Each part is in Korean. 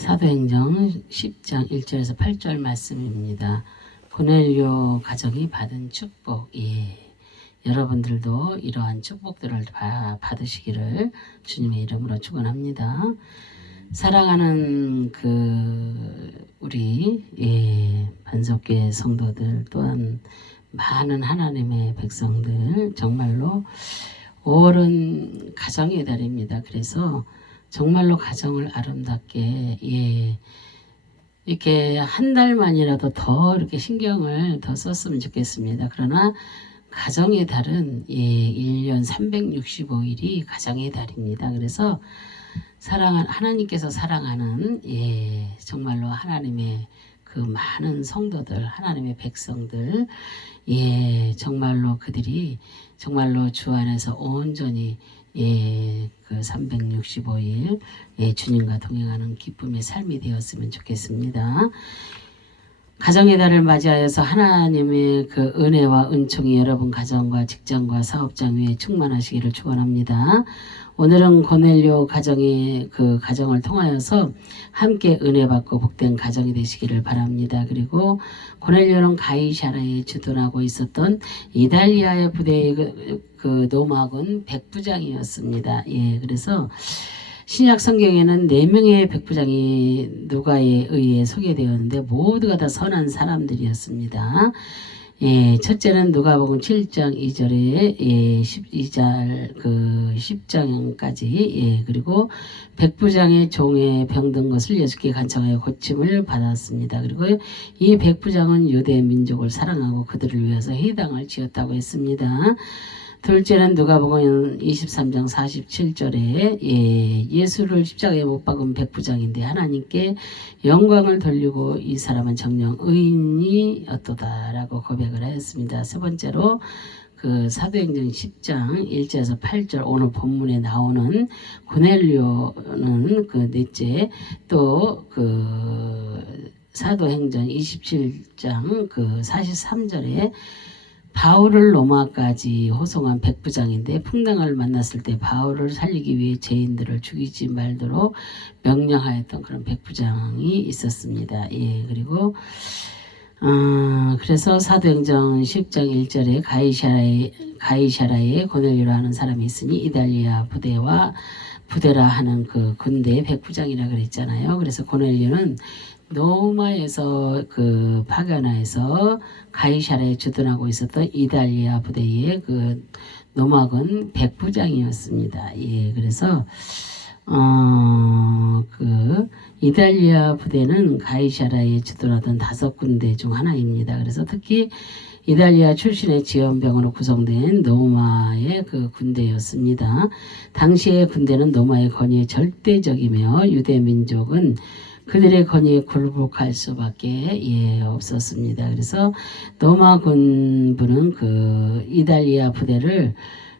사도행전 10장 1절에서 8절 말씀입니다. 고넬료 가정이 받은 축복. 여러분들도 이러한 축복들을 받으시기를 주님의 이름으로 축원합니다. 사랑하는 우리 반석교회 성도들, 또한 많은 하나님의 백성들, 정말로 5월은 가정의 달입니다. 그래서 정말로 가정을 아름답게 이렇게 한 달만이라도 더 이렇게 신경을 더 썼으면 좋겠습니다. 그러나 가정의 달은 1년 365일이 가정의 달입니다. 그래서 하나님께서 사랑하는 정말로 하나님의 그 많은 성도들, 하나님의 백성들, 정말로 그들이 정말로 주 안에서 온전히 그 365일 주님과 동행하는 기쁨의 삶이 되었으면 좋겠습니다. 가정의 달을 맞이하여서 하나님의 그 은혜와 은총이 여러분 가정과 직장과 사업장 위에 충만하시기를 축원합니다. 오늘은 고넬료 가정의 그 가정을 통하여서 함께 은혜 받고 복된 가정이 되시기를 바랍니다. 그리고 고넬료는 가이사라에 주둔하고 있었던 이달리아의 부대의 그 노막은 백부장이었습니다. 그래서 신약 성경에는 4명의 백부장이 누가에 의해 소개되었는데 모두가 다 선한 사람들이었습니다. 첫째는 누가복음 7장 2절에 12절 그 10장까지 그리고 백부장의 종에 병든 것을 예수께 간청하여 고침을 받았습니다. 그리고 이 백부장은 유대 민족을 사랑하고 그들을 위해서 회당을 지었다고 했습니다. 둘째는 누가복음 23장 47절에 예수를 십자가에 못 박은 백부장인데 하나님께 영광을 돌리고 이 사람은 정녕 의인이었도다라고 고백을 하였습니다. 세 번째로 그 사도행전 10장 1절에서 8절 오늘 본문에 나오는 고넬료는 그 넷째, 또 그 사도행전 27장 그 43절에 바울을 로마까지 호송한 백부장인데 풍랑을 만났을 때 바울을 살리기 위해 죄인들을 죽이지 말도록 명령하였던 그런 백부장이 있었습니다. 그리고 그래서 사도행전 10장 1절에 가이사라에 고넬료라 하는 사람이 있으니 이달리아 부대라 하는 그 군대 백부장이라 그랬잖아요. 그래서 고넬료는 노마에서 그 파견하에서 가이사라에 주둔하고 있었던 이달리아 부대의 그 노막은 백부장이었습니다. 그래서 그 이달리아 부대는 가이사라에 주둔하던 5군대 중 하나입니다. 그래서 특히 이달리아 출신의 지원병으로 구성된 노마의 그 군대였습니다. 당시의 군대는 노마의 권위에 절대적이며 유대 민족은 그들의 권위에 굴복할 수밖에 없었습니다. 그래서 노마 군부는 그 이달리아 부대를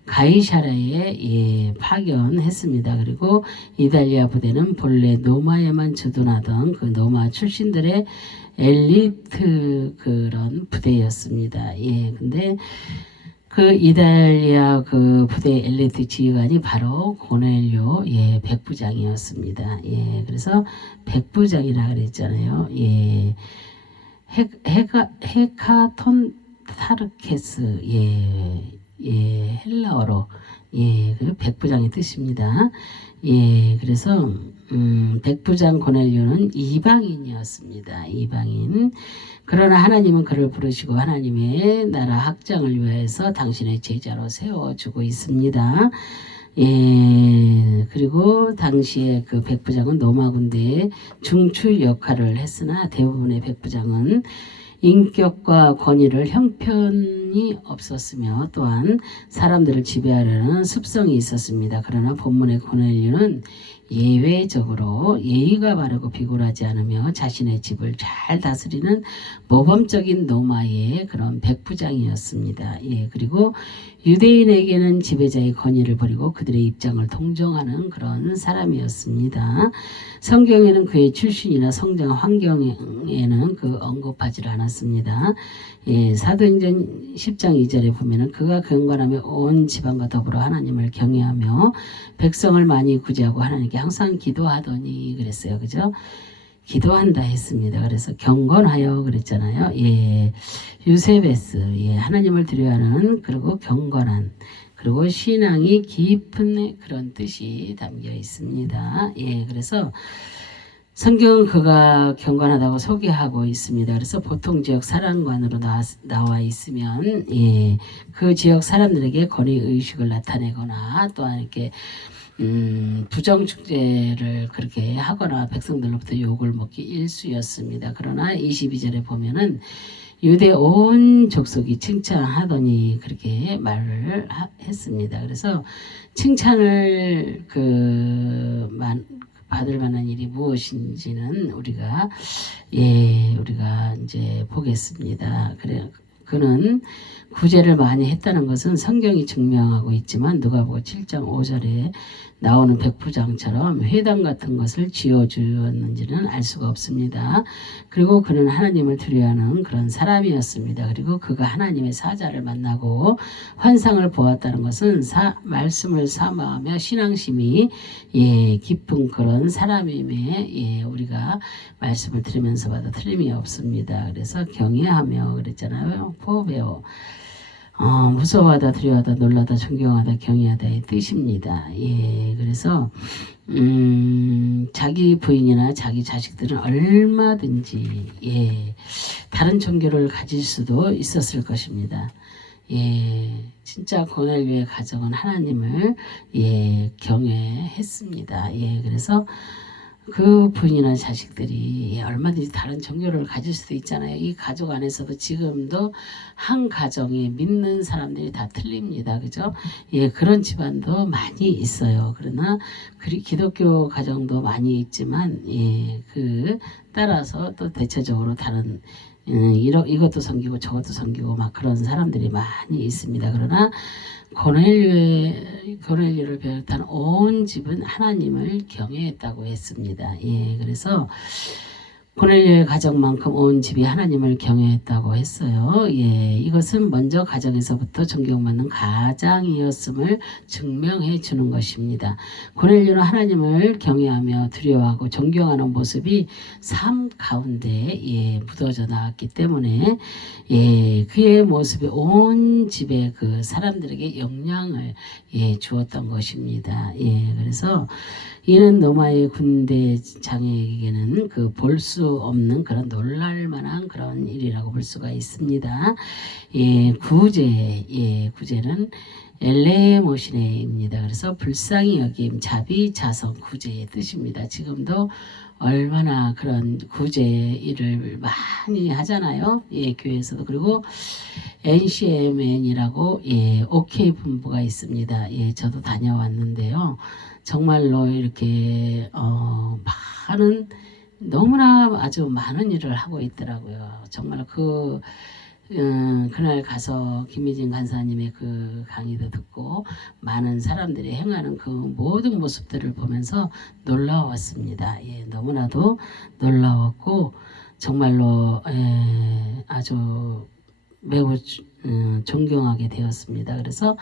가이사라에 파견했습니다. 그리고 이달리아 부대는 본래 노마에만 주둔하던 그 노마 출신들의 엘리트 그런 부대였습니다. 근데 그 이달리아 그 부대 엘리트 지휘관이 바로 고넬료 백부장이었습니다. 그래서 백부장이라 그랬잖아요. 헤카톤 타르케스 헬라어로 그 백부장의 뜻입니다. 그래서 백부장 고넬료는 이방인이었습니다. 이방인. 그러나 하나님은 그를 부르시고 하나님의 나라 확장을 위해서 당신의 제자로 세워주고 있습니다. 그리고 당시에 그 백부장은 노마 군대의 중추 역할을 했으나 대부분의 백부장은 인격과 권위를 형편이 없었으며 또한 사람들을 지배하려는 습성이 있었습니다. 그러나 본문의 고넬료는 예외적으로 예의가 바르고 비굴하지 않으며 자신의 집을 잘 다스리는 모범적인 노마의 그런 백부장이었습니다. 그리고 유대인에게는 지배자의 권위를 버리고 그들의 입장을 동정하는 그런 사람이었습니다. 성경에는 그의 출신이나 성장 환경에는 그 언급하지 않았습니다. 사도행전 10장 2절에 보면은 그가 경건하며 온 지방과 더불어 하나님을 경외하며 백성을 많이 구제하고 하나님께 항상 기도하더니 그랬어요. 그죠? 기도한다 했습니다. 그래서 경건하여 그랬잖아요. 예, 유세베스, 예, 하나님을 두려워하는 그리고 경건한 그리고 신앙이 깊은 그런 뜻이 담겨 있습니다. 예, 그래서 성경은 그가 경건하다고 소개하고 있습니다. 그래서 보통 지역 사랑관으로 나와 있으면 예, 그 지역 사람들에게 권위 의식을 나타내거나 또한 이렇게 부정축제를 그렇게 하거나 백성들로부터 욕을 먹기 일쑤였습니다. 그러나 22절에 보면은 유대 온 족속이 칭찬하더니 그렇게 말을 했습니다. 그래서 칭찬을 받을 만한 일이 무엇인지는 우리가 이제 보겠습니다. 그래 그는 구제를 많이 했다는 것은 성경이 증명하고 있지만 누가복음 7장 5절에 나오는 백부장처럼 회당 같은 것을 지어주었는지는 알 수가 없습니다. 그리고 그는 하나님을 두려워하는 그런 사람이었습니다. 그리고 그가 하나님의 사자를 만나고 환상을 보았다는 것은 말씀을 사모하며 신앙심이 깊은 그런 사람임에 우리가 말씀을 들으면서 봐도 틀림이 없습니다. 그래서 경외하며 그랬잖아요. 포배오. 무서워하다, 두려워하다, 놀라다, 존경하다, 경외하다의 뜻입니다. 예, 그래서 자기 부인이나 자기 자식들은 얼마든지 다른 종교를 가질 수도 있었을 것입니다. 예, 진짜 고넬료의 가정은 하나님을 경외했습니다. 예, 그래서 그 부인이나 자식들이 얼마든지 다른 종교를 가질 수도 있잖아요. 이 가족 안에서도 지금도 한 가정에 믿는 사람들이 다 틀립니다. 그죠? 예, 그런 집안도 많이 있어요. 그러나 기독교 가정도 많이 있지만 따라서 또 대체적으로 다른 이것도 섬기고 저것도 섬기고 막 그런 사람들이 많이 있습니다. 그러나 고넬료를 비롯한 온 집은 하나님을 경외했다고 했습니다. 예, 그래서 고넬료의 가정만큼 온 집이 하나님을 경외했다고 했어요. 예, 이것은 먼저 가정에서부터 존경받는 가장이었음을 증명해 주는 것입니다. 고넬료는 하나님을 경외하며 두려워하고 존경하는 모습이 삶 가운데 묻어져 나왔기 때문에 그의 모습이 온 집의 그 사람들에게 영향을 주었던 것입니다. 그래서 이는 로마의 군대 장에게는 볼 수 없는 그런 놀랄만한 그런 일이라고 볼 수가 있습니다. 구제는 엘레모시네입니다. 그래서 불쌍히 여김, 자비, 자성, 구제의 뜻입니다. 지금도 얼마나 그런 구제 일을 많이 하잖아요. 교회에서도. 그리고 NCMN이라고 OK 본부가 있습니다. 저도 다녀왔는데요. 정말로 이렇게 많은 너무나 아주 많은 일을 하고 있더라고요. 정말 그날 가서 김미진 간사님의 그 강의도 듣고 많은 사람들이 행하는 그 모든 모습들을 보면서 놀라웠습니다. 너무나도 놀라웠고 정말로 아주 매우 존경하게 되었습니다. 그래서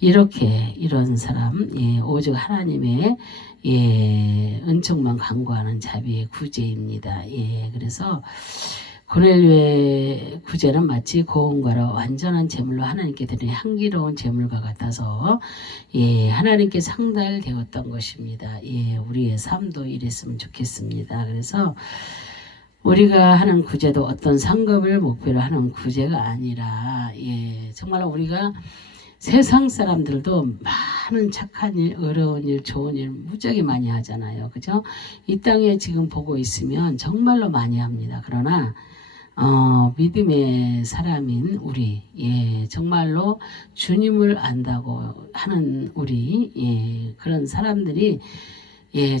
이런 사람 오직 하나님의 은총만 간구하는 자비의 구제입니다. 그래서 고넬료의 구제는 마치 고운가로 완전한 제물로 하나님께 드리는 향기로운 제물과 같아서 하나님께 상달되었던 것입니다. 우리의 삶도 이랬으면 좋겠습니다. 그래서 우리가 하는 구제도 어떤 상급을 목표로 하는 구제가 아니라 정말 우리가 세상 사람들도 많은 착한 일, 어려운 일, 좋은 일 무지하게 많이 하잖아요. 그죠? 이 땅에 지금 보고 있으면 정말로 많이 합니다. 그러나 믿음의 사람인 우리, 정말로 주님을 안다고 하는 우리, 그런 사람들이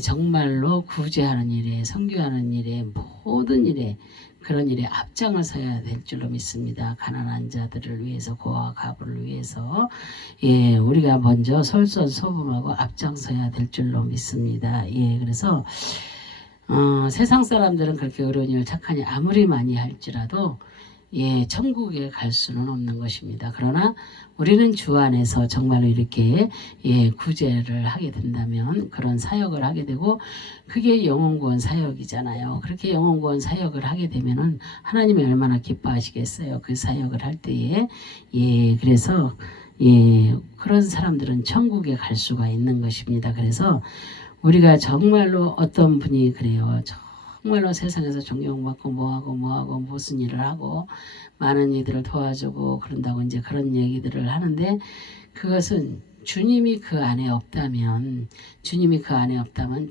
정말로 구제하는 일에, 선교하는 일에, 모든 일에 그런 일에 앞장을 서야 될 줄로 믿습니다. 가난한 자들을 위해서, 고아와 과부를 위해서 우리가 먼저 솔선소범하고 앞장서야 될 줄로 믿습니다. 그래서 세상 사람들은 그렇게 어려운 일, 착한 일 아무리 많이 할지라도 천국에 갈 수는 없는 것입니다. 그러나 우리는 주 안에서 정말로 이렇게 구제를 하게 된다면 그런 사역을 하게 되고 그게 영혼구원 사역이잖아요. 그렇게 영혼구원 사역을 하게 되면은 하나님이 얼마나 기뻐하시겠어요. 그 사역을 할 때에 그래서 그런 사람들은 천국에 갈 수가 있는 것입니다. 그래서 우리가 정말로 어떤 분이 그래요. 정말로 세상에서 존경받고 뭐하고 무슨 일을 하고 많은 이들을 도와주고 그런다고 이제 그런 얘기들을 하는데 그것은 주님이 그 안에 없다면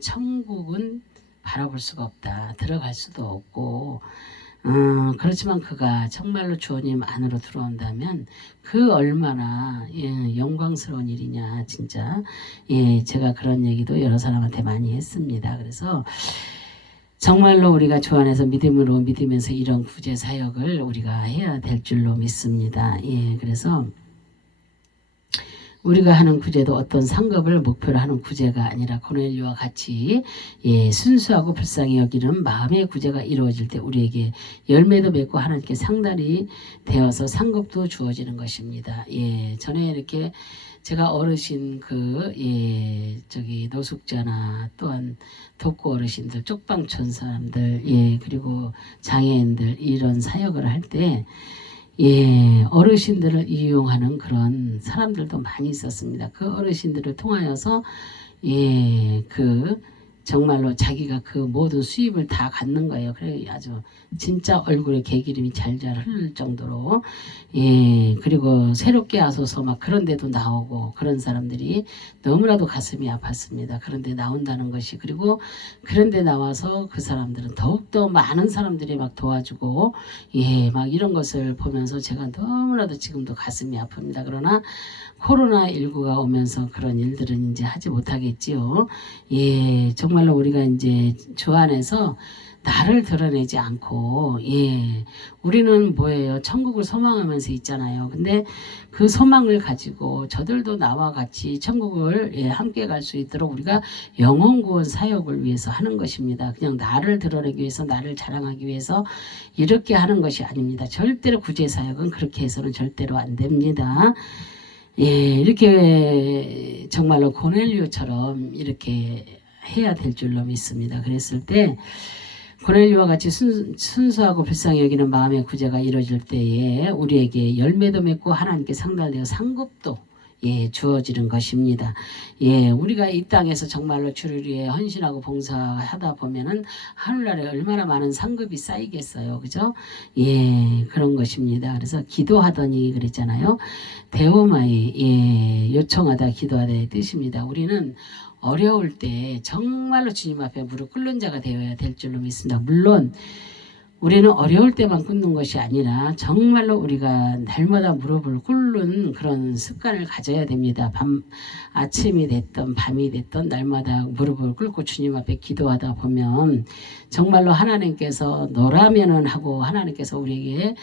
천국은 바라볼 수가 없다. 들어갈 수도 없고 그렇지만 그가 정말로 주님 안으로 들어온다면 그 얼마나 영광스러운 일이냐 진짜 제가 그런 얘기도 여러 사람한테 많이 했습니다. 그래서 정말로 우리가 주 안에서 믿음으로 믿으면서 이런 구제 사역을 우리가 해야 될 줄로 믿습니다. 그래서 우리가 하는 구제도 어떤 상급을 목표로 하는 구제가 아니라 고넬료와 같이 순수하고 불쌍히 여기는 마음의 구제가 이루어질 때 우리에게 열매도 맺고 하나님께 상달이 되어서 상급도 주어지는 것입니다. 전에 이렇게 제가 어르신 노숙자나 또한 독거 어르신들, 쪽방촌 사람들, 그리고 장애인들 이런 사역을 할 때 어르신들을 이용하는 그런 사람들도 많이 있었습니다. 그 어르신들을 통하여서 정말로 자기가 그 모든 수입을 다 갖는 거예요. 그래 아주 진짜 얼굴에 개기름이 잘잘 흐를 정도로 그리고 새롭게 하소서 막 그런 데도 나오고 그런 사람들이 너무나도 가슴이 아팠습니다. 그런데 나온다는 것이 그리고 그런데 나와서 그 사람들은 더욱더 많은 사람들이 막 도와주고 막 이런 것을 보면서 제가 너무나도 지금도 가슴이 아픕니다. 그러나 코로나19가 오면서 그런 일들은 이제 하지 못하겠지요. 정말로 우리가 이제 주 안에서 나를 드러내지 않고 우리는 뭐예요? 천국을 소망하면서 있잖아요. 근데 그 소망을 가지고 저들도 나와 같이 천국을 함께 갈 수 있도록 우리가 영혼구원 사역을 위해서 하는 것입니다. 그냥 나를 드러내기 위해서 나를 자랑하기 위해서 이렇게 하는 것이 아닙니다. 절대로 구제 사역은 그렇게 해서는 절대로 안 됩니다. 이렇게 정말로 고넬료처럼 이렇게 해야 될 줄로 믿습니다. 그랬을 때 고넬료와 같이 순수하고 불쌍히 여기는 마음의 구제가 이루어질 때에 우리에게 열매도 맺고 하나님께 상달되어 상급도 주어지는 것입니다. 우리가 이 땅에서 정말로 주를 위해 헌신하고 봉사하다 보면은 하늘나라에 얼마나 많은 상급이 쌓이겠어요. 그죠? 그런 것입니다. 그래서 기도하더니 그랬잖아요. 데오마이, 요청하다 기도하다의 뜻입니다. 우리는 어려울 때 정말로 주님 앞에 무릎 꿇는 자가 되어야 될 줄로 믿습니다. 물론 우리는 어려울 때만 꿇는 것이 아니라 정말로 우리가 날마다 무릎을 꿇는 그런 습관을 가져야 됩니다. 아침이 됐던 밤이 됐던 날마다 무릎을 꿇고 주님 앞에 기도하다 보면 정말로 하나님께서 너라면은 하고 하나님께서 우리에게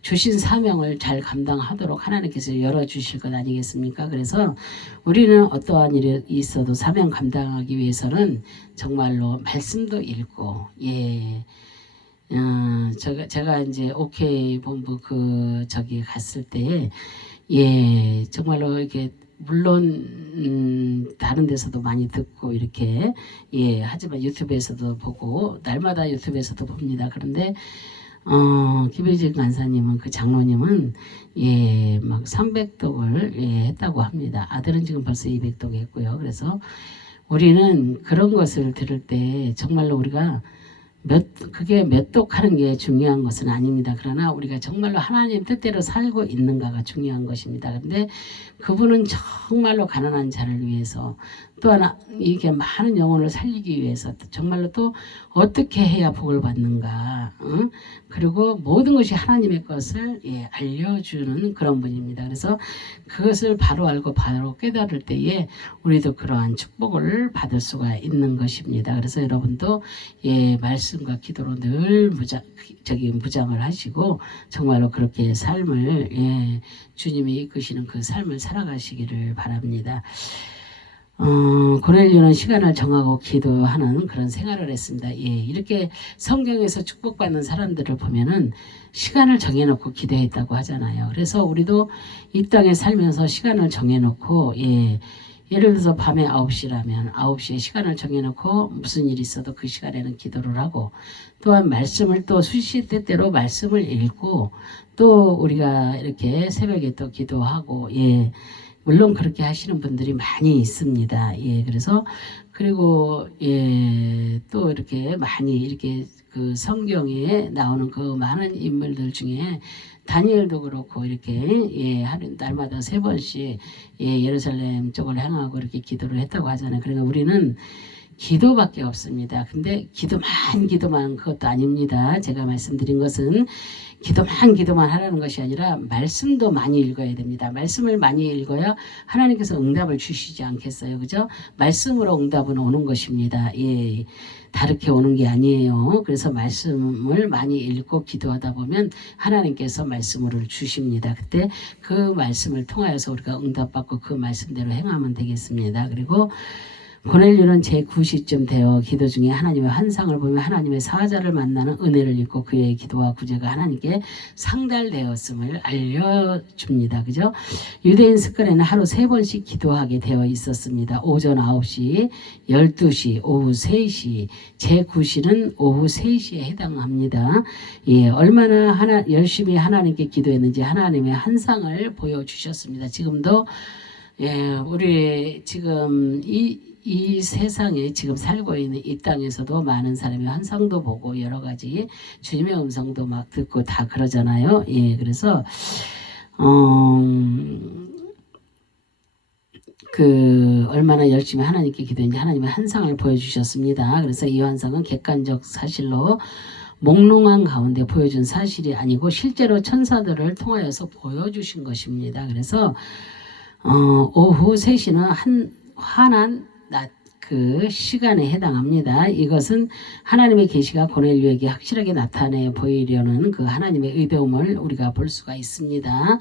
주신 사명을 잘 감당하도록 하나님께서 열어주실 것 아니겠습니까? 그래서 우리는 어떠한 일이 있어도 사명 감당하기 위해서는 정말로 말씀도 읽고 제가 이제 OK 본부 갔을 때 정말로 이렇게 물론 다른 데서도 많이 듣고 이렇게 하지만 유튜브에서도 보고 날마다 유튜브에서도 봅니다. 그런데 김혜진 간사님은 그 장로님은 막 300독을 했다고 합니다. 아들은 지금 벌써 200독 했고요. 그래서 우리는 그런 것을 들을 때 정말로 우리가 그게 몇 독 하는 게 중요한 것은 아닙니다. 그러나 우리가 정말로 하나님 뜻대로 살고 있는가가 중요한 것입니다. 그런데 그분은 정말로 가난한 자를 위해서 또 하나 이게 많은 영혼을 살리기 위해서 정말로 또 어떻게 해야 복을 받는가 그리고 모든 것이 하나님의 것을 알려주는 그런 분입니다. 그래서 그것을 바로 알고 바로 깨달을 때에 우리도 그러한 축복을 받을 수가 있는 것입니다. 그래서 여러분도 말씀과 기도로 늘 무장을 하시고 정말로 그렇게 삶을 주님이 이끄시는 그 삶을 살아가시기를 바랍니다. 고넬료는 시간을 정하고 기도하는 그런 생활을 했습니다. 예, 이렇게 성경에서 축복받는 사람들을 보면은 시간을 정해놓고 기도했다고 하잖아요. 그래서 우리도 이 땅에 살면서 시간을 정해놓고, 예, 예를 들어서 밤에 9시라면 9시에 시간을 정해놓고 무슨 일이 있어도 그 시간에는 기도를 하고, 또한 말씀을 또 수시때때로 말씀을 읽고, 또 우리가 이렇게 새벽에 또 기도하고, 예, 물론 그렇게 하시는 분들이 많이 있습니다. 예, 그래서 그리고 예, 또 이렇게 많이 이렇게 그 성경에 나오는 그 많은 인물들 중에 다니엘도 그렇고 이렇게 예, 하는 날마다 3번씩 예, 예루살렘 쪽을 향하고 이렇게 기도를 했다고 하잖아요. 그러니까 우리는 기도밖에 없습니다. 근데 기도만 그것도 아닙니다. 제가 말씀드린 것은 기도만 하라는 것이 아니라 말씀도 많이 읽어야 됩니다. 말씀을 많이 읽어야 하나님께서 응답을 주시지 않겠어요. 그죠? 말씀으로 응답은 오는 것입니다. 예. 다르게 오는 게 아니에요. 그래서 말씀을 많이 읽고 기도하다 보면 하나님께서 말씀을 주십니다. 그때 그 말씀을 통하여서 우리가 응답받고 그 말씀대로 행하면 되겠습니다. 그리고 고넬료는 제9시쯤 되어 기도 중에 하나님의 환상을 보며 하나님의 사자를 만나는 은혜를 입고 그의 기도와 구제가 하나님께 상달되었음을 알려줍니다. 그죠? 유대인 습관에는 하루 3번씩 기도하게 되어 있었습니다. 오전 9시, 12시, 오후 3시, 제9시는 오후 3시에 해당합니다. 예, 얼마나 열심히 하나님께 기도했는지 하나님의 환상을 보여주셨습니다. 지금도 예, 우리 지금 이 세상에 지금 살고 있는 이 땅에서도 많은 사람이 환상도 보고 여러 가지 주님의 음성도 막 듣고 다 그러잖아요. 예, 그래서 얼마나 열심히 하나님께 기도했는지 하나님의 환상을 보여주셨습니다. 그래서 이 환상은 객관적 사실로 몽롱한 가운데 보여준 사실이 아니고 실제로 천사들을 통하여서 보여주신 것입니다. 그래서 오후 3시는 환한 낮 그 시간에 해당합니다. 이것은 하나님의 계시가 고넬료에게 확실하게 나타내 보이려는 그 하나님의 의도움을 우리가 볼 수가 있습니다.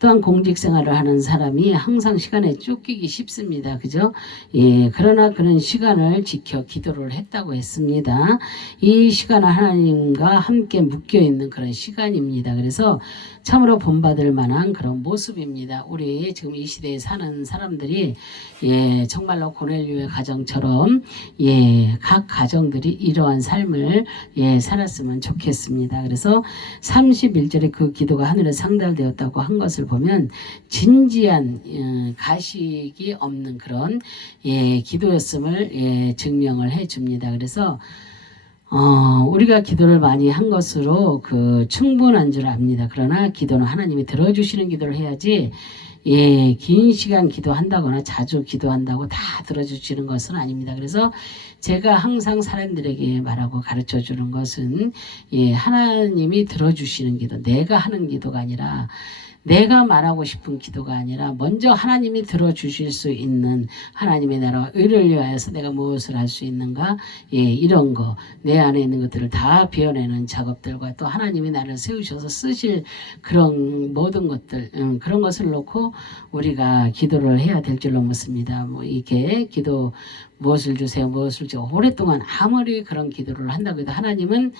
또한 공직 생활을 하는 사람이 항상 시간에 쫓기기 쉽습니다. 그죠? 예, 그러나 그는 시간을 지켜 기도를 했다고 했습니다. 이 시간은 하나님과 함께 묶여 있는 그런 시간입니다. 그래서 참으로 본받을 만한 그런 모습입니다. 우리 지금 이 시대에 사는 사람들이 예, 정말로 고넬료의 가정처럼 예, 각 가정들이 이러한 삶을 예, 살았으면 좋겠습니다. 그래서 31절에 그 기도가 하늘에 상달되었다고 한 것을 보면 진지한 가식이 없는 그런 예, 기도였음을 예, 증명을 해 줍니다. 그래서 우리가 기도를 많이 한 것으로 충분한 줄 압니다. 그러나 기도는 하나님이 들어주시는 기도를 해야지, 예, 긴 시간 기도한다거나 자주 기도한다고 다 들어주시는 것은 아닙니다. 그래서 제가 항상 사람들에게 말하고 가르쳐 주는 것은, 예, 하나님이 들어주시는 기도, 내가 하는 기도가 아니라, 내가 말하고 싶은 기도가 아니라 먼저 하나님이 들어주실 수 있는 하나님의 나라와 의를 위하여서 내가 무엇을 할 수 있는가, 예, 이런 거 내 안에 있는 것들을 다 베어내는 작업들과 또 하나님이 나를 세우셔서 쓰실 그런 모든 것들, 그런 것을 놓고 우리가 기도를 해야 될 줄로 믿습니다. 뭐 이렇게 기도 무엇을 주세요 무엇을 주세요 오랫동안 아무리 그런 기도를 한다고 해도 하나님은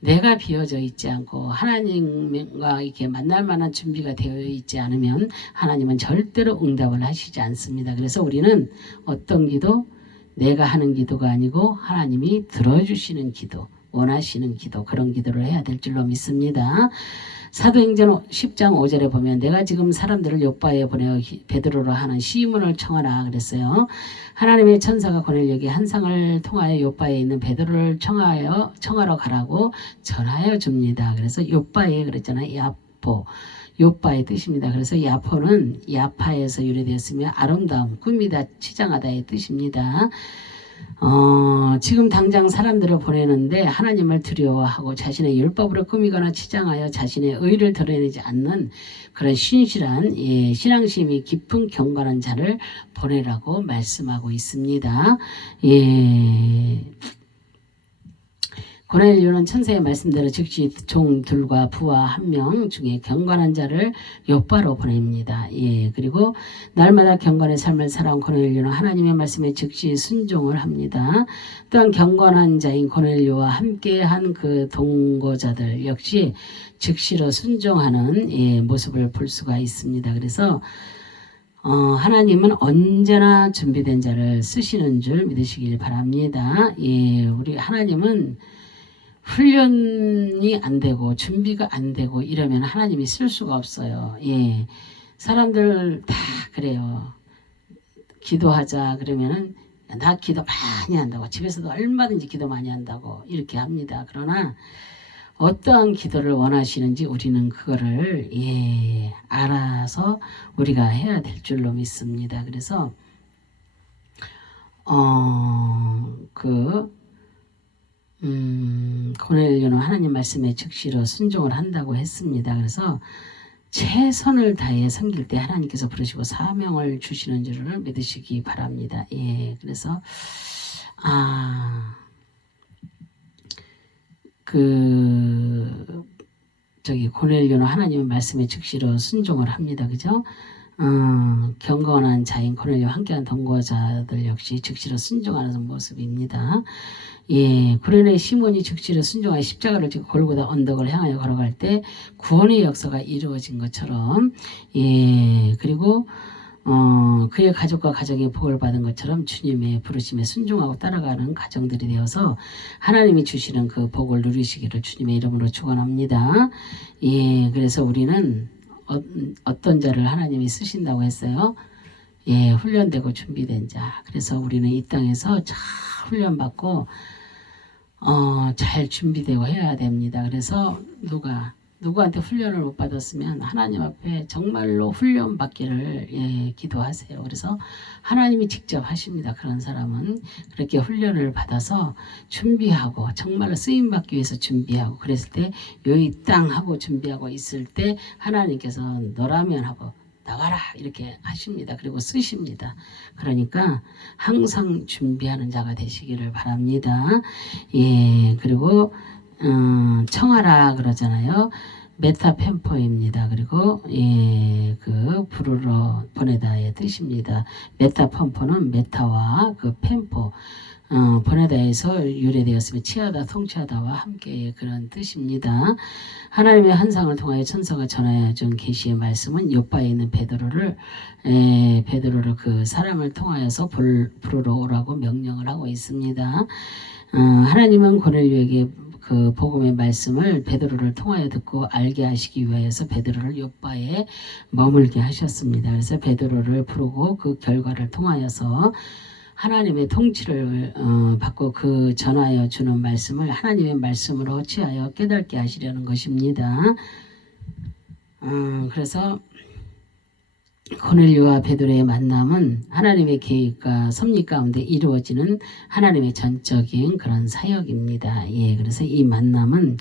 내가 비어져 있지 않고 하나님과 이렇게 만날 만한 준비가 되어 있지 않으면 하나님은 절대로 응답을 하시지 않습니다. 그래서 우리는 어떤 기도? 내가 하는 기도가 아니고 하나님이 들어주시는 기도, 원하시는 기도, 그런 기도를 해야 될 줄로 믿습니다. 사도행전 10장 5절에 보면 내가 지금 사람들을 요바에 보내어 베드로로 하는 시문을 청하라 그랬어요. 하나님의 천사가 고넬료에게 한상을 통하여 요바에 있는 베드로를 청하러 가라고 전하여 줍니다. 그래서 요바에 그랬잖아요. 야포. 요바의 뜻입니다. 그래서 야포는 야파에서 유래되었으며 아름다움, 꿈이다, 치장하다의 뜻입니다. 지금 당장 사람들을 보내는데 하나님을 두려워하고 자신의 율법으로 꾸미거나 치장하여 자신의 의를 드러내지 않는 그런 신실한 예, 신앙심이 깊은 경건한 자를 보내라고 말씀하고 있습니다. 예. 고넬료는 천사의 말씀대로 즉시 종들과 부하 한 명 중에 경건한 자를 욥바로 보냅니다. 예, 그리고 날마다 경건의 삶을 살아온 고넬료는 하나님의 말씀에 즉시 순종을 합니다. 또한 경건한 자인 고넬료와 함께한 그 동거자들 역시 즉시로 순종하는 모습을 볼 수가 있습니다. 그래서 하나님은 언제나 준비된 자를 쓰시는 줄 믿으시길 바랍니다. 예, 우리 하나님은 훈련이 안 되고 준비가 안 되고 이러면 하나님이 쓸 수가 없어요. 예, 사람들 다 그래요. 기도하자 그러면은 나 기도 많이 한다고, 집에서도 얼마든지 기도 많이 한다고 이렇게 합니다. 그러나 어떠한 기도를 원하시는지 우리는 그거를 알아서 우리가 해야 될 줄로 믿습니다. 그래서 고넬료는 하나님 말씀에 즉시로 순종을 한다고 했습니다. 그래서 최선을 다해 섬길 때 하나님께서 부르시고 사명을 주시는 줄을 믿으시기 바랍니다. 예, 그래서 고넬료는 하나님의 말씀에 즉시로 순종을 합니다. 그죠? 경건한 자인 고넬료와 함께한 동거자들 역시 즉시로 순종하는 모습입니다. 예, 구레네 시몬이 즉시로 순종하여 십자가를 지고 골고다 언덕을 향하여 걸어갈 때 구원의 역사가 이루어진 것처럼, 예, 그리고 그의 가족과 가정이 복을 받은 것처럼 주님의 부르심에 순종하고 따라가는 가정들이 되어서 하나님이 주시는 그 복을 누리시기를 주님의 이름으로 축원합니다. 예, 그래서 우리는 어떤 자를 하나님이 쓰신다고 했어요? 예, 훈련되고 준비된 자. 그래서 우리는 이 땅에서 잘 훈련받고 잘 준비되고 해야 됩니다. 그래서 누구한테 훈련을 못 받았으면 하나님 앞에 정말로 훈련 받기를 기도하세요. 그래서 하나님이 직접 하십니다. 그런 사람은 그렇게 훈련을 받아서 준비하고 정말로 쓰임 받기 위해서 준비하고, 그랬을 때 여기 땅 하고 준비하고 있을 때 하나님께서 너라면 하고 나가라 이렇게 하십니다. 그리고 쓰십니다. 그러니까 항상 준비하는 자가 되시기를 바랍니다. 예, 그리고 청하라 그러잖아요. 메타펜포입니다. 그리고 그 부르러 보내다의 뜻입니다. 메타펜포는 메타와 그 펜포 보내다에서 유래되었으며 치하다 통치하다와 함께의 그런 뜻입니다. 하나님의 환상을 통하여 천사가 전하여 준 계시의 말씀은 욥바에 있는 베드로를 그 사람을 통하여서 부르러 오라고 명령을 하고 있습니다. 하나님은 고넬료에게 그 복음의 말씀을 베드로를 통하여 듣고 알게 하시기 위하여서 베드로를 욥바에 머물게 하셨습니다. 그래서 베드로를 부르고 그 결과를 통하여서 하나님의 통치를 받고 그 전하여 주는 말씀을 하나님의 말씀으로 취하여 깨닫게 하시려는 것입니다. 그래서 고넬료와 베드로의 만남은 하나님의 계획과 섭리 가운데 이루어지는 하나님의 전적인 그런 사역입니다. 예, 그래서 이 만남은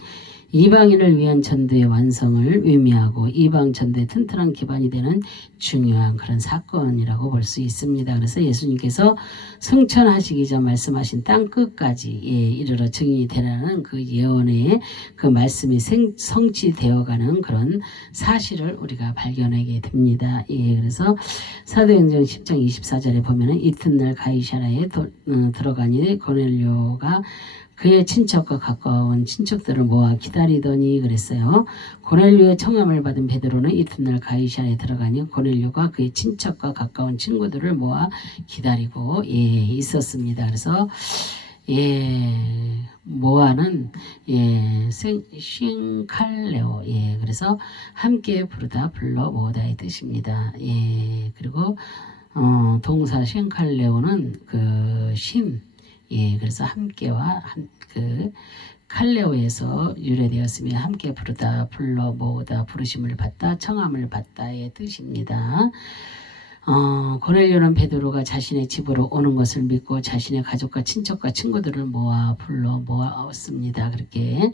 이방인을 위한 전도의 완성을 의미하고 이방 전도의 튼튼한 기반이 되는 중요한 그런 사건이라고 볼 수 있습니다. 그래서 예수님께서 승천하시기 전 말씀하신 땅 끝까지 이르러 증인이 되라는 그 예언의 그 말씀이 성취되어가는 그런 사실을 우리가 발견하게 됩니다. 예, 그래서 사도행전 10장 24절에 보면은 이튿날 가이사랴에 들어가니 고넬료가 그의 친척과 가까운 친척들을 모아 기다리더니 그랬어요. 고넬료의 청함을 받은 베드로는 이튿날 가이사랴에 들어가니 고넬료가 그의 친척과 가까운 친구들을 모아 기다리고 있었습니다. 그래서 모아는 싱칼레오 그래서 함께 부르다 불러 모으다의 뜻입니다. 그리고 동사 싱칼레오는 그 신 그래서 함께와 그 칼레오에서 유래되었으며 함께 부르다 불러 모으다 부르심을 받다 청함을 받다의 뜻입니다. 고넬료는 베드로가 자신의 집으로 오는 것을 믿고 자신의 가족과 친척과 친구들을 불러 모았습니다. 그렇게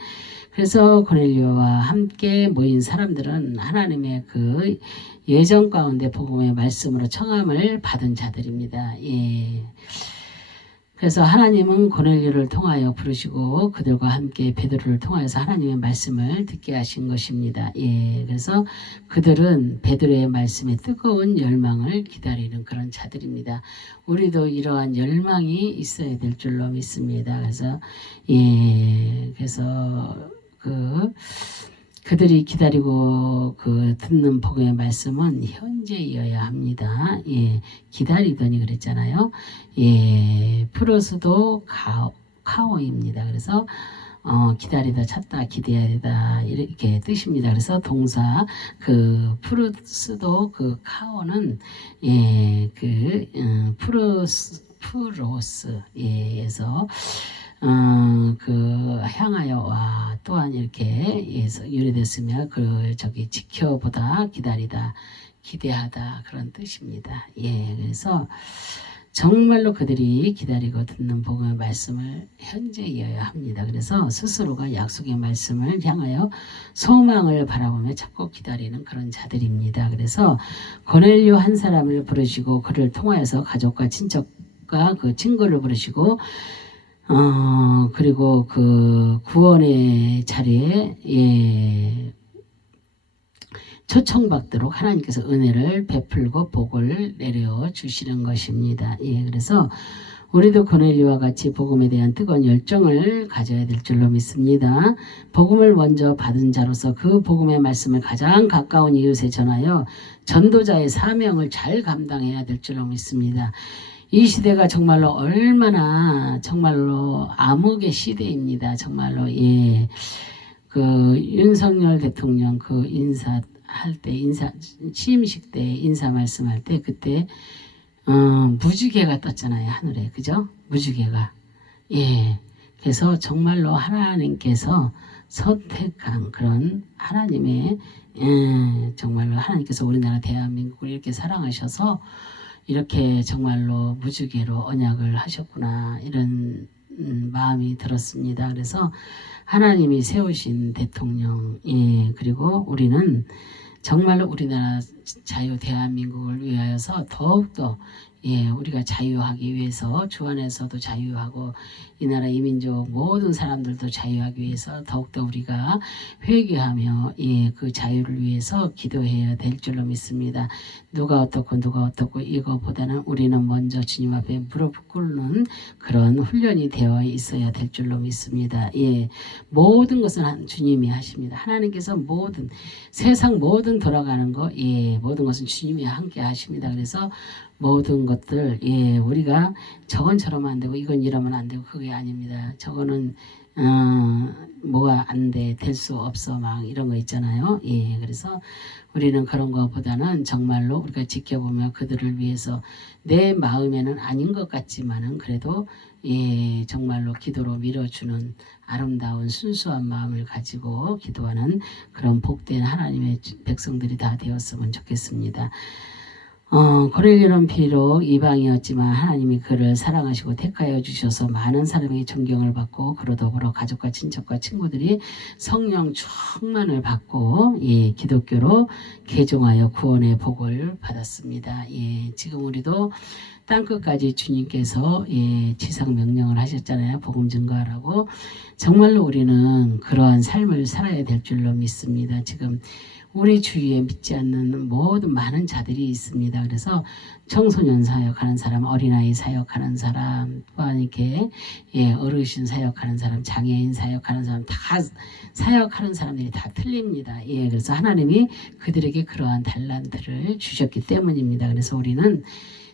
그래서 고넬료와 함께 모인 사람들은 하나님의 그 예정 가운데 복음의 말씀으로 청함을 받은 자들입니다. 그래서 하나님은 고넬료를 통하여 부르시고 그들과 함께 베드로를 통하여서 하나님의 말씀을 듣게 하신 것입니다. 예, 그래서 그들은 베드로의 말씀에 뜨거운 열망을 기다리는 그런 자들입니다. 우리도 이러한 열망이 있어야 될 줄로 믿습니다. 그래서 예, 그래서 그들이 기다리고 듣는 복음의 말씀은 현재이어야 합니다. 예, 기다리더니 그랬잖아요. 예, 프로스도 카오입니다. 그래서 기다리다 찾다 기대하다 이렇게 뜻입니다. 그래서 동사 프로스도 카오는 예, 프로스 예에서 향하여와 또한 이렇게 유래됐으며 지켜보다 기다리다 기대하다 그런 뜻입니다. 예, 그래서 정말로 그들이 기다리고 듣는 복음의 말씀을 현재이어야 합니다. 그래서 스스로가 약속의 말씀을 향하여 소망을 바라보며 찾고 기다리는 그런 자들입니다. 그래서 고넬료 한 사람을 부르시고 그를 통하여서 가족과 친척과 그 친구를 부르시고 그리고 구원의 자리에 예, 초청받도록 하나님께서 은혜를 베풀고 복을 내려 주시는 것입니다. 예, 그래서 우리도 고넬료와 같이 복음에 대한 뜨거운 열정을 가져야 될 줄로 믿습니다. 복음을 먼저 받은 자로서 그 복음의 말씀을 가장 가까운 이웃에 전하여 전도자의 사명을 잘 감당해야 될 줄로 믿습니다. 이 시대가 정말로 얼마나 정말로 암흑의 시대입니다. 정말로 예, 윤석열 대통령 취임식 때 인사 말씀할 때 그때 무지개가 떴잖아요. 하늘에. 그죠? 무지개가. 예. 그래서 정말로 하나님께서 선택한 그런 하나님의 정말로 하나님께서 우리나라 대한민국을 이렇게 사랑하셔서 이렇게 정말로 무지개로 언약을 하셨구나 이런 마음이 들었습니다. 그래서 하나님이 세우신 대통령 그리고 우리는 정말로 우리나라 자유 대한민국을 위하여서 더욱더 우리가 자유하기 위해서 주 안에서도 자유하고 이 나라 이민족 모든 사람들도 자유하기 위해서 더욱더 우리가 회개하며 그 자유를 위해서 기도해야 될 줄로 믿습니다. 누가 어떻고 이거보다는 우리는 먼저 주님 앞에 무릎 꿇는 그런 훈련이 되어 있어야 될 줄로 믿습니다. 모든 것은 주님이 하십니다. 하나님께서 세상 모든 돌아가는 거 모든 것은 주님이 함께 하십니다. 그래서 모든 것들 우리가 저건 저러면 안 되고 이건 이러면 안 되고 그게 아닙니다. 저거는 뭐가 안 돼, 될 수 없어 막 이런 거 있잖아요. 그래서 우리는 그런 것보다는 정말로 우리가 지켜보며 그들을 위해서 내 마음에는 아닌 것 같지만은 그래도 정말로 기도로 밀어주는 아름다운 순수한 마음을 가지고 기도하는 그런 복된 하나님의 백성들이 다 되었으면 좋겠습니다. 고넬료는 비록 이방이었지만 하나님이 그를 사랑하시고 택하여 주셔서 많은 사람에게 존경을 받고 그로 더불어 가족과 친척과 친구들이 성령 충만을 받고 기독교로 개종하여 구원의 복을 받았습니다. 지금 우리도 땅끝까지 주님께서 지상 명령을 하셨잖아요. 복음 증거하라고. 정말로 우리는 그러한 삶을 살아야 될 줄로 믿습니다. 지금 우리 주위에 믿지 않는 모든 많은 자들이 있습니다. 그래서 청소년 사역하는 사람, 어린아이 사역하는 사람, 또한 이렇게 어르신 사역하는 사람, 장애인 사역하는 사람 다 사역하는 사람들이 다 틀립니다. 그래서 하나님이 그들에게 그러한 달란트를 주셨기 때문입니다. 그래서 우리는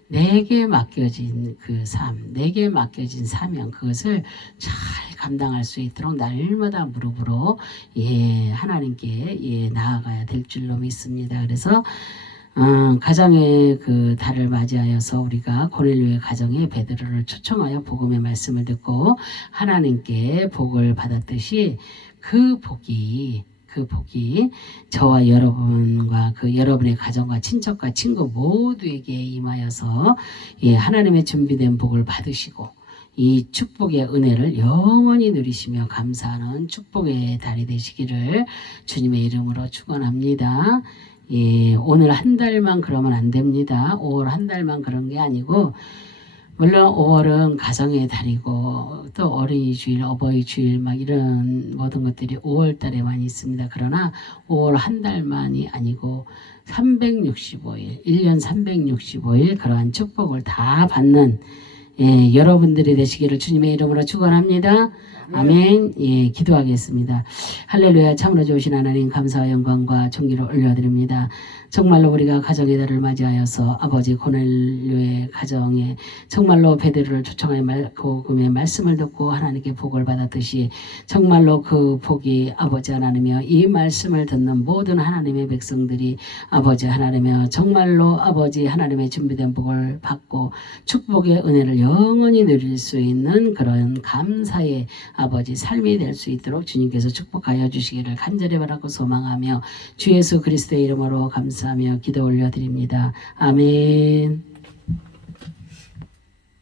내게 맡겨진 내게 맡겨진 사명, 그것을 잘 감당할 수 있도록 날마다 무릎으로 하나님께 나아가야 될 줄로 믿습니다. 그래서 가정의 달을 맞이하여서 우리가 고넬료의 가정에 베드로를 초청하여 복음의 말씀을 듣고 하나님께 복을 받았듯이 그 복이 저와 여러분과 여러분의 가정과 친척과 친구 모두에게 임하여서 하나님의 준비된 복을 받으시고 이 축복의 은혜를 영원히 누리시며 감사하는 축복의 달이 되시기를 주님의 이름으로 축원합니다. 오늘 한 달만 그러면 안 됩니다. 5월 한 달만 그런 게 아니고 물론 5월은 가정의 달이고 또 어린이 주일, 어버이 주일 막 이런 모든 것들이 5월 달에 많이 있습니다. 그러나 5월 한 달만이 아니고 365일, 1년 365일 그러한 축복을 다 받는 여러분들이 되시기를 주님의 이름으로 축원합니다. 아멘. 예, 기도하겠습니다. 할렐루야. 참으로 좋으신 하나님 감사와 영광과 존귀를 올려드립니다. 정말로 우리가 가정의 달을 맞이하여서 아버지 고넬료의 가정에 정말로 베드로를 초청하여 복음의 말씀을 듣고 하나님께 복을 받았듯이 정말로 그 복이 아버지 하나님이여 이 말씀을 듣는 모든 하나님의 백성들이 아버지 하나님이여 정말로 아버지 하나님의 준비된 복을 받고 축복의 은혜를 영원히 누릴 수 있는 그런 감사의 아버지 삶이 될 수 있도록 주님께서 축복하여 주시기를 간절히 바라고 소망하며 주 예수 그리스도의 이름으로 감사하며 기도 올려드립니다. 아멘.